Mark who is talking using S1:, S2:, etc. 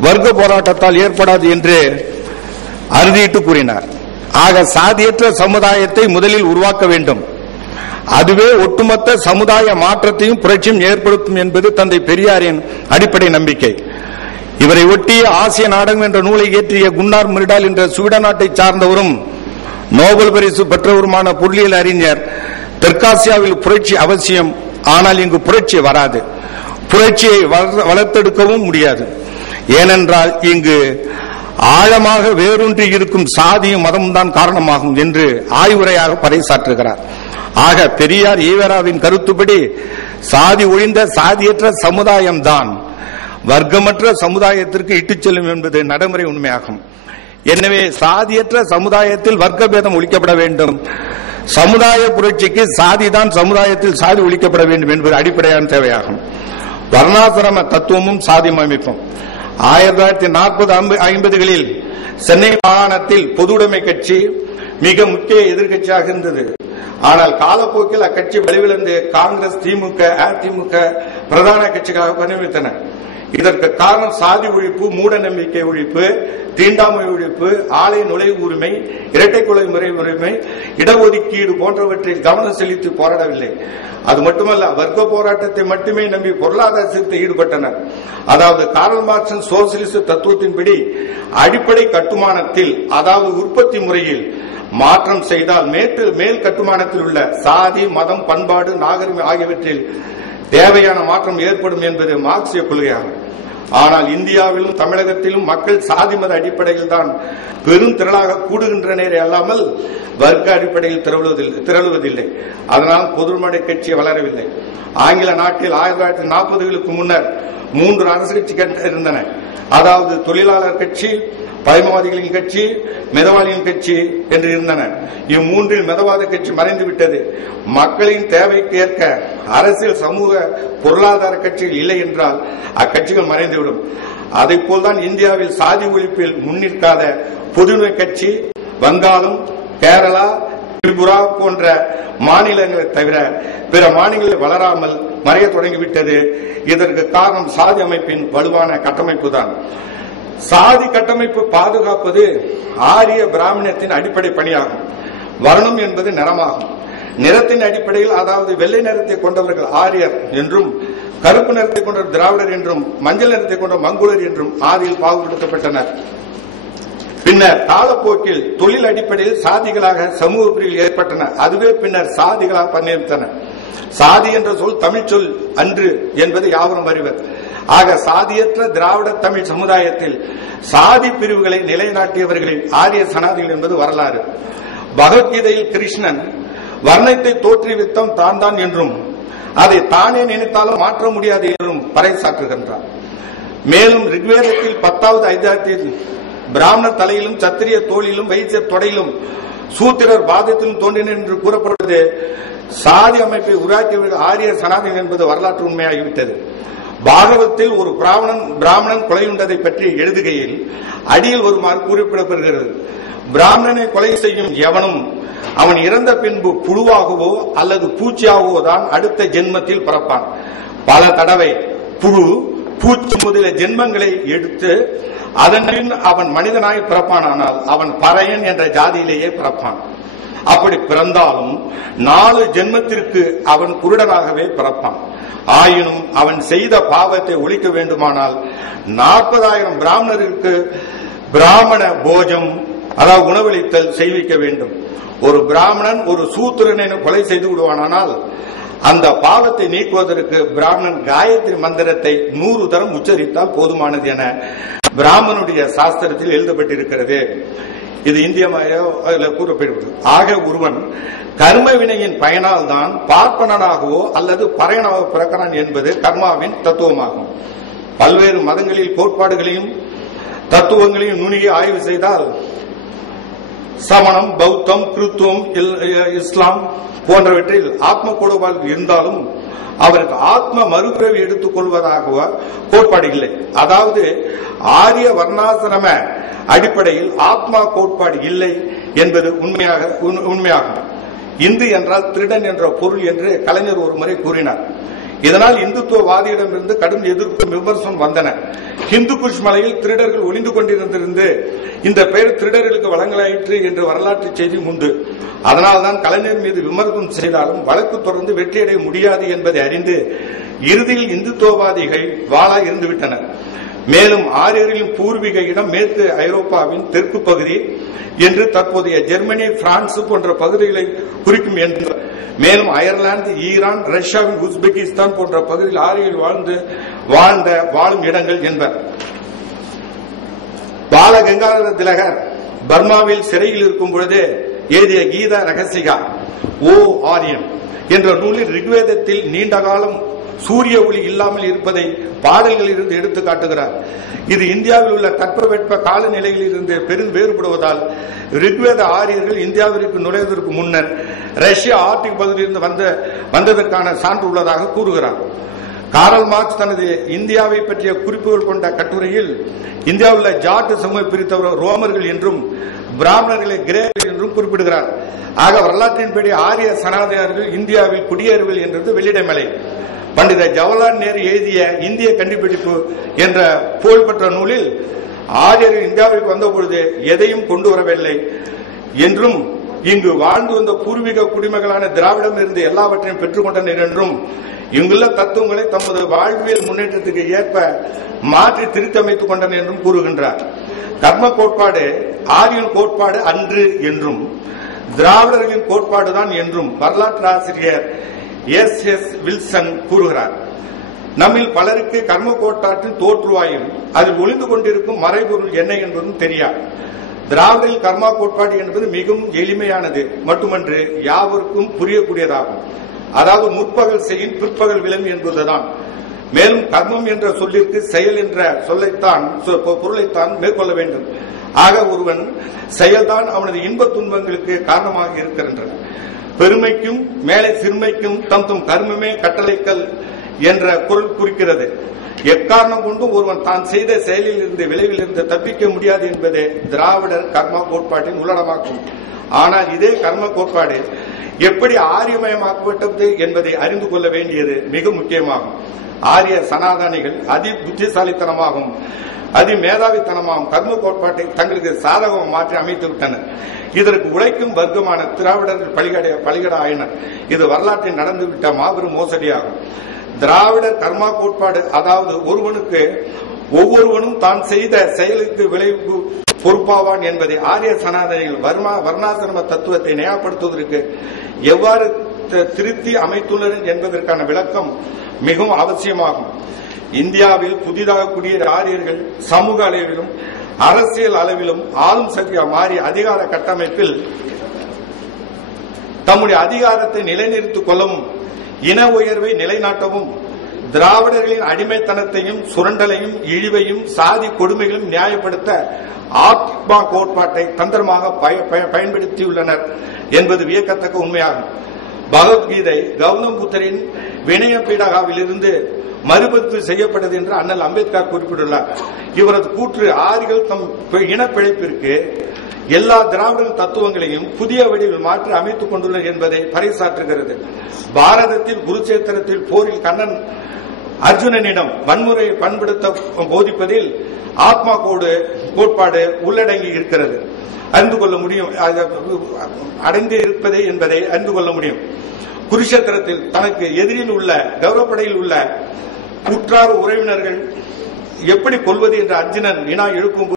S1: வர்க்க போராட்டத்தால் ஏற்படாது என்று அறுதியிட்டு கூறினார். ஆக சாதியற்ற சமுதாயத்தை முதலில் உருவாக்க வேண்டும். அதுவே ஒட்டுமொத்த சமுதாய மாற்றத்தையும் புரட்சியும் ஏற்படுத்தும் என்பது தந்தை பெரியாரின் அடிப்படை நம்பிக்கை. இவரை ஒட்டி ஆசிய நாடகம் என்ற நூலை இயற்றிய குன்னார் மிரிடால் என்ற சுவீடன் நாட்டை சார்ந்தவரும் நோபல் பரிசு பெற்றவருமான பொருளியல் அறிஞர் தெற்காசியாவில் புரட்சி அவசியம் ஆனால் இங்கு புரட்சி வராது. புரட்சியை வளர்- வளர்த்தெடுக்கவும் முடியாது. ஏனென்றால் இங்கு ஆழமாக வேரூன்றி இருக்கும் சாதியும் மதமும் தான் காரணமாகும் என்று ஆய்வுரையாக பறைசாற்றுகிறார். ஆக பெரியார் ஈவராவின் கருத்துப்படி சாதி ஒழிந்த சாதியற்ற சமுதாயம்தான் வர்க்கமற்ற சமுதாயத்திற்கு இட்டுச் செல்லும் என்பது நடைமுறை உண்மையாகும். எனவே சாதியற்ற சமுதாயத்தில் வர்க்க பேதம் ஒழிக்கப்பட வேண்டும். சமுதாய புரட்சிக்கு சாதிதான் சமுதாயத்தில் சாதி ஒழிக்கப்பட வேண்டும் என்பது அடிப்படையான தேவையாகும். வர்ணாசிரம தத்துவமும் சாதி அமைப்பும். ஆயிரத்தி தொள்ளாயிரத்தி நாற்பது ஐம்பதுகளில் சென்னை மாகாணத்தில் பொதுவுடைமை கட்சி மிக முக்கிய எதிர்க்கட்சியாக இருந்தது. ஆனால் காலப்போக்கில் அக்கட்சி வலுவிழந்து காங்கிரஸ் திமுக அதிமுக பிரதான கட்சிகளாக பணிவித்தன இதற்கு காரணம் சாதி ஒழிப்பு மூட நம்பிக்கை ஒழிப்பு தீண்டாமை ஒழிப்பு ஆலை நுழைவு உரிமை இரட்டை கொலை முறை உரிமை இடஒதுக்கீடு போன்றவற்றில் கவனம் செலுத்தி போராடவில்லை. அது மட்டுமல்ல வர்க்க போராட்டத்தை மட்டுமே நம்பி பொருளாதார சீர்த்தை ஈடுபட்டனர். அதாவது காரல் மார்க்சின் சோசியலிச தத்துவத்தின்படி அடிப்படை கட்டுமானத்தில் அதாவது உற்பத்தி முறையில் மாற்றம் செய்தால் மேட்டு மேல் கட்டுமானத்தில் உள்ள சாதி மதம் பண்பாடு நாகரிகம் ஆகியவற்றில் தேவையான மாற்றம் ஏற்படும் என்பது மார்க்சிய கொள்கையாகும். ஆனால் இந்தியாவிலும் தமிழகத்திலும் மக்கள் சாதி மத அடிப்படையில் தான் பெரும் திரளாக கூடுகின்றனரே அல்லாமல் வர்க்க அடிப்படையில் திரளுவதில்லை திரளுவதில்லை. அதனால் பொதுமடை கட்சி வளரவில்லை. ஆங்கில நாட்டில் ஆயிரத்தி தொள்ளாயிரத்தி நாற்பதுகளுக்கு முன்னர் மூன்று அரசு கட்சி இருந்தன. அதாவது தொழிலாளர் கட்சி பயமவாதிகளின் கட்சி மிதவாதிகளின் கட்சி என்று இருந்தன. இம்மூன்றில் மிதவாத கட்சி மறைந்து விட்டது. மக்களின் தேவைக்கு ஏற்க அரசியல் சமூக பொருளாதார கட்சிகள் இல்லை என்றால் அக்கட்சிகள் மறைந்துவிடும். அதை போல்தான் இந்தியாவில் சாதி ஒழிப்பில் முன்னிற்காத பொதுமை கட்சி வங்காளம் கேரளா திரிபுரா போன்ற மாநிலங்களை தவிர பிற மாநிலங்களில் வளராமல் மறைய தொடங்கிவிட்டது. இதற்கு காரணம் சாதி அமைப்பின் வலுவான கட்டமைப்பு தான் சாதி கட்டமைப்பு பாதுகாப்பது ஆரிய பிராமணத்தின் அடிப்படை பணியாகும். வர்ணம் என்பது நிறமாகும். நிறத்தின் அடிப்படையில் அதாவது வெள்ளை நிறத்தை கொண்டவர்கள் ஆரியர் என்றும் கருப்பு நிறத்தை கொண்ட திராவிடர் என்றும் மஞ்சள் நிறத்தை கொண்ட மங்குளர் என்றும் ஆதியில் பாகுபடுத்தப்பட்டனர். பின்னர் காலப்போக்கில் தொழில் அடிப்படையில் சாதிகளாக சமூக பிரிவில் ஏற்பட்டன. அதுவே பின்னர் சாதிகளாக பரிணமித்தன. சாதி என்ற சொல் தமிழ் சொல் அன்று என்பது யாவரும் அறிவர். ஆக சாதியற்ற திராவிட தமிழ் சமுதாயத்தில் சாதி பிரிவுகளை நிலைநாட்டியவர்களில் ஆரிய சனாதிகள் என்பது வரலாறு. பகவத்கீதையில் கிருஷ்ணன் வர்ணத்தை தோற்றுவித்தம் தான் தான் என்றும் அதை தானே நினைத்தாலும் மாற்ற முடியாது என்றும் பறைசாற்றுகின்றார் மேலும் ரிக்வேதத்தில் பத்தாவது ஐந்தாயிரத்தில் பிராமணர் தலையிலும் சத்திரிய தோளிலும் வைத்தியர் தொடையிலும் சூத்திரர் பாதத்திலும் தோன்றினர் என்று கூறப்படுவது சாதி அமைப்பை உருவாக்கியவர் ஆரிய சனாதனம் என்பது வரலாற்று உண்மையாகிவிட்டது. பாகவத்தில் ஒரு பிராமணன் பிராமணன் கொலையுண்டதை பற்றி எழுதுகையில் அடியில் வருமாறு குறிப்பிடப்படுகிறது. பிராமணனை கொலை செய்யும் எவனும் அவன் இறந்த பின்பு புழுவாகவோ அல்லது பூச்சியாகவோ தான் அடுத்த ஜென்மத்தில் பிறப்பான். பல தடவை புழு பூச்சி முதலிய ஜென்மங்களை எடுத்து அதன் பின் அவன் மனிதனாய் பிறப்பானானால் அவன் பறையன் என்ற ஜாதியிலேயே பிறப்பான். அப்படி பிறந்தாலும் நாலு ஜென்மத்திற்கு அவன் குருடனாகவே பிறப்பான். ஆயினும் அவன் செய்த பாவத்தை ஒழிக்க வேண்டுமானால் நாற்பதாயிரம் பிராமணருக்கு பிராமண போஜம் அதாவது உணவளித்தல் செய்விக்க வேண்டும். ஒரு பிராமணன் ஒரு சூத்திரனை கொலை செய்து விடுவானானால் அந்த பாவத்தை நீக்குவதற்கு பிராமணன் காயத்ரி மந்திரத்தை நூறு தரம் உச்சரித்தால் போதுமானது என பிராமணனுடைய சாஸ்திரத்தில் எழுதப்பட்டிருக்கிறது. இது இந்திய கூறப்படுகிறது ஆக ஒருவன் கர்ம வினையின் பயனால் தான் பார்ப்பனனாகவோ அல்லது பறையனாக பிறக்கிறான் என்பது கர்மாவின் தத்துவமாகும். பல்வேறு மதங்களில் கோட்பாடுகளையும் தத்துவங்களையும் நுணுகி ஆய்வு செய்தால் சமணம் பௌத்தம் கிறித்துவம் இஸ்லாம் போன்றவற்றில் ஆத்ம கோட்பாடு இருந்தாலும் அவருக்கு ஆத்ம மறுபிறவி எடுத்துக் கொள்வதாக கோட்பாடு இல்லை. அதாவது ஆரிய வர்ணாசிரம அடிப்படையில் ஆத்மா கோட்பாடு இல்லை என்பது உண்மையாக உண்மையாகும். இந்து என்றால் திருடன் என்ற பொருள் என்று கலைஞர் ஒரு முறை கூறினார். இதனால் இந்துத்துவவாதியிடமிருந்து கடும் எதிர்ப்பு விமர்சனம் வந்தன. ஹிந்து குஷ் மலையில் திருடர்கள் ஒளிந்து கொண்டிருந்திருந்து இந்த பெயர் திருடர்களுக்கு வழங்கலாயிற்று என்று வரலாற்று செய்தி உண்டு. அதனால்தான் கலைஞர் மீது விமர்சனம் செய்தாலும் வழக்கு தொடர்ந்து வெற்றியடைய முடியாது என்பதை அறிந்து இறுதியில் இந்துத்துவவாதிகள் வாழா இருந்துவிட்டனர். மேலும் ஆரியர்களின் பூர்வீக இடம் மேற்கு ஐரோப்பாவின் தெற்கு பகுதி என்று தற்போதைய ஜெர்மனி பிரான்ஸ் போன்ற பகுதிகளை குறிக்கும் என்று மேலும் அயர்லாந்து ஈரான் ரஷ்யாவின் உஸ்பெகிஸ்தான் போன்ற பகுதியில் ஆரியர்கள் வாழ்ந்து வாழ்ந்த வாழும் இடங்கள் என்பர் பாலகங்காதர திலகர் பர்மாவில் சிறையில் இருக்கும் பொழுது எழுதிய கீதா ரகசிகா ஓ ஆரியன் என்ற நூலில் ரிக்வேதத்தில் நீண்ட காலம் சூரிய ஒளி இல்லாமல் இருப்பதை பாடல்களில் இருந்து எடுத்து காட்டுகிறார். இது இந்தியாவில் உள்ள தட்பவெட்ப காலநிலையில் இருந்து பெரும் வேறுபடுவதால் ரிக்வேத ஆரியர்கள் இந்தியாவிற்கு நுழைவதற்கு முன்னர் ரஷ்ய ஆர்டிக் பகுதியிலிருந்து வந்த வந்ததற்கான சான்று உள்ளதாக கூறுகிறார். காரல் மார்க்ஸ் தனது இந்தியாவை பற்றிய குறிப்புகள் கொண்ட கட்டுரையில் இந்தியாவில் ஜாட்டு சமூக பிரித்தவர் ரோமர்கள் என்றும் பிராமணர்களை கிரேயர்கள் என்றும் குறிப்பிடுகிறார். ஆக வரலாற்றின்படி ஆரிய சனாதனர்கள் இந்தியாவில் குடியேறுகள் என்றது வெள்ளிடமலை. பண்டித ஜவஹர்லால் நேரு எழுதிய இந்திய கண்டுபிடிப்பு என்ற புகழ்பெற்ற நூலில் ஆரியர்கள் இந்தியாவிற்கு வந்தபொழுது எதையும் கொண்டு வரவில்லை என்றும் இங்கு வாழ்ந்து வந்த பூர்வீக குடிமகளான திராவிடம் இருந்து எல்லாவற்றையும் பெற்றுக்கொண்டனர் என்றும் இங்குள்ள தத்துவங்களை தமது வாழ்வியல் முன்னேற்றத்துக்கு ஏற்ப மாற்றி திருத்தமைத்துக் கொண்டனர் என்றும் கூறுகின்றார். கர்ம கோட்பாடு ஆரியன் கோட்பாடு அன்று என்றும் திராவிடர்களின் கோட்பாடுதான் என்றும் வரலாற்று ஆசிரியர் எஸ் எஸ் வில்சன் கூறுகிறார். நம்மில் பலருக்கு கர்ம கோட்பாட்டின் தோற்றுவாயும் அதில் ஒளிந்து கொண்டிருக்கும் மறைபொருள் என்ன என்பதும் தெரியாது. திராவிடரில் கர்மா கோட்பாடு என்பது மிகவும் எளிமையானது மட்டுமன்று யாவருக்கும் புரியக்கூடியதாகும். அதாவது முற்பகல் செய்யும் பிற்பகல் விளம் என்பதுதான். மேலும் கர்மம் என்ற சொல்லிற்கு செயல் என்ற சொல்லைத்தான் பொருளைத்தான் மேற்கொள்ள வேண்டும். ஆக ஒருவன் செயல்தான் அவனது இன்ப துன்பங்களுக்கு காரணமாக இருக்கின்றன பெருமைக்கும் மேலே சிறுமைக்கும் தம் தம் கர்மமே கட்டளைக்கல் என்ற குரல் குறிக்கிறது. எக்காரணம் கொண்டும் ஒருவன் தான் செய்த செயலில் இருந்து விளைவில் இருந்து தப்பிக்க முடியாது என்பதே திராவிடர் கர்ம கோட்பாட்டின் உள்ளடமாக்கும் ஆனால் இதே கர்ம கோட்பாடு எப்படி ஆரியமயமாக்கப்பட்டது என்பதை அறிந்து கொள்ள வேண்டியது மிக முக்கியமாகும். ஆரிய சனாதனிகள் அதி புத்திசாலித்தனமாகும். அதி மேதாவித்தனமாகவும் கர்ம கோட்பாட்டை தங்களுக்கு சாதகம் மாற்றி அமைத்து விட்டனர் இதற்கு உழைக்கும் வர்க்கமான திராவிடர்கள் பலிகட பலிகட ஆயினர் இது வரலாற்றில் நடந்துவிட்ட மாபெரும் மோசடியாகும். திராவிடர் கர்மா கோட்பாடு அதாவது ஒருவனுக்கு ஒவ்வொருவனும் தான் செய்த செயலுக்கு விளைவு பொறுப்பாவான் என்பதை ஆரிய சனாதனிகள் வர்மா வர்ணாசிரம தத்துவத்தை நியாயப்படுத்துவதற்கு எவ்வாறு திருத்தி அமைத்துள்ளனர் என்பதற்கான விளக்கம் மிகவும் அவசியமாகும். இந்தியாவில் புதிதாக குடியேற ஆரியர்கள் சமூக அளவிலும் அரசியல் அளவிலும் ஆளும் சக்தியாக மாறி அதிகார கட்டமைப்பில் தம்முடைய அதிகாரத்தை நிலைநிறுத்திக் கொள்ளவும் இன உயர்வை நிலைநாட்டவும் திராவிடர்களின் அடிமைத்தனத்தையும் சுரண்டலையும் இழிவையும் சாதி கொடுமைகளையும் நியாயப்படுத்த ஆத்மா கோட்பாட்டை தந்திரமாக பய- பய- பயன்படுத்தியுள்ளனர் என்பது வியக்கத்தக்க உண்மையாகும். பகவத்கீதை கௌதம் புத்தரின் வினய பீடகாவிலிருந்து மறுபத்து செய்யப்பட்டது என்று அண்ணல் அம்பேத்கர் குறிப்பிட்டுள்ளார். இவரது கூற்று ஆரிகள் தம் இனப்பிழைப்பிற்கு எல்லா திராவிட தத்துவங்களையும் புதிய வடிவில் மாற்றி அமைத்துக் கொண்டுள்ளனர் என்பதை பறைசாற்றுகிறது. பாரதத்தில் குருச்சேத்திரத்தில் போரில் கண்ணன் அர்ஜுனனிடம் வன்முறையை பண்படுத்த போதிப்பதில் ஆத்மா கோடு கோட்பாடு உள்ளடங்கி இருக்கிறது. அறிந்து கொள்ள முடியும் அது அடைந்து இருப்பதே என்பதை அறிந்து கொள்ள முடியும். குருஷேத்திரத்தில் தனக்கு எதிரில் உள்ள கௌரவப்படையில் உள்ள கூற்றார் உறவினர்கள் எப்படி கொள்வது என்று அர்ஜுனன் வினா எழுப்பும்